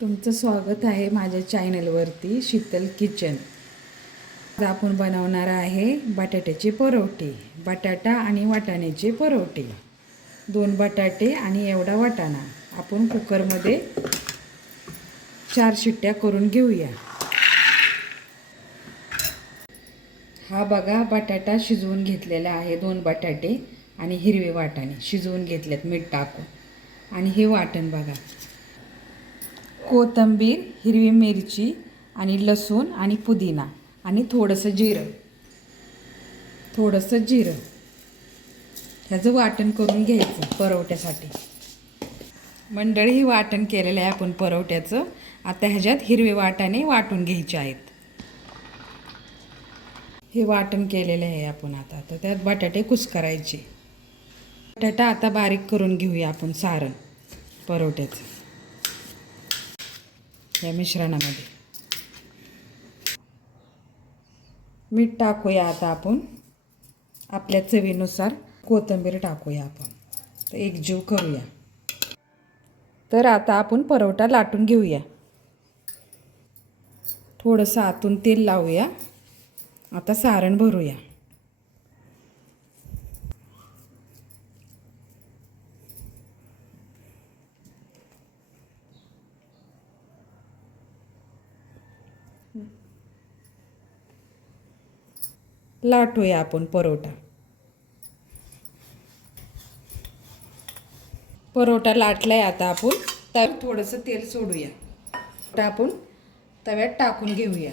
तुमचं स्वागत आहे माझ्या चॅनलवरती शीतल किचन। आज आपण बनवणार आहे बटाट्याचे परोठे, बटाटा आणि वाटाण्याचे परोठे। 2 बटाटे आणि एवढा वाटाणा आपण कुकरमध्ये 4 शिट्ट्या करून घेऊया। हा बघा बटाटा शिजवून घेतलेला आहे। 2 बटाटे आणि हिरवे वाटाणे शिजवून घेतलेत मीठ टाकून। आणि हे वाटण बघा, कोथिंबीर, हिरवी मिरची आणि लसूण आणि पुदिना आणि थोडंसं जिरं ह्याचं वाटण करून घ्यायचं परोठ्यासाठी। मंडळी हे वाटण केलेलं आहे आपण परोठ्याचं। आता ह्याच्यात हिरवे वाटाणे वाटून घ्यायचे आहेत। हे वाटण केलेलं आहे आपण आता तर त्यात बटाटे कुस्करायचे। बटाटा आता बारीक करून घेऊया आपण सारण परोठ्याचं या मिश्रणामध्ये। मीठ टाकूया आता आपण आपल्या चवीनुसार। कोथिंबीर टाकूया आपण, तर एकजीव करूया। तर आता आपण परोठा लाटून घेऊया। थोडंसं आतून तेल लावूया। आता सारण भरूया। लाटूया आपण परोठा लाटलाय। आता आपण त्यात थोडंसं तेल सोडूया। आता आपण तव्यात टाकून घेऊया।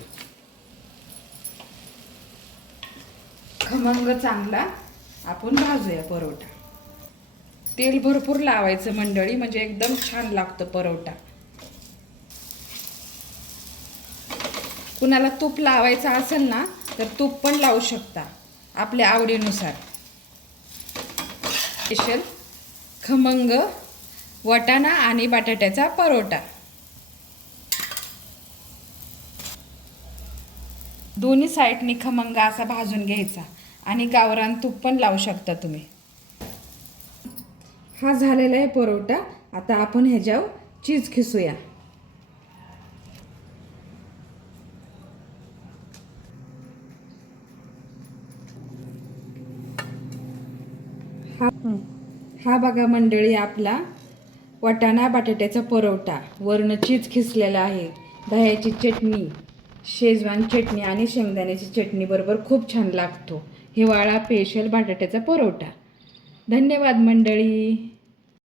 खमंग चांगला आपण भाजूया परोठा। तेल भरपूर लावायचं मंडळी, म्हणजे एकदम छान लागतं परोठा। कुणाला तूप लावायचं असेल ना तर तूप पण लावू शकता आपल्या आवडीनुसार। स्पेशल खमंग वाटाणा आणि बटाट्याचा परोठा। दोन्ही साईडनी खमंग असा भाजून घ्यायचा आणि गावरान तूप पण लावू शकता तुम्ही। हा झालेला आहे परोठा। आता आपण ह्याच्यावर चीज खिसूया। हा बघा मंडळी आपला वाटाणा बटाट्याचा परोठा। वरनं चीज खिसलेला आहे, दह्याची चटणी, शेजवान चटणी आणि शेंगदाण्याची चटणी बरोबर खूप छान लागतो हिवाळा स्पेशल बटाट्याचा परोठा। धन्यवाद मंडळी।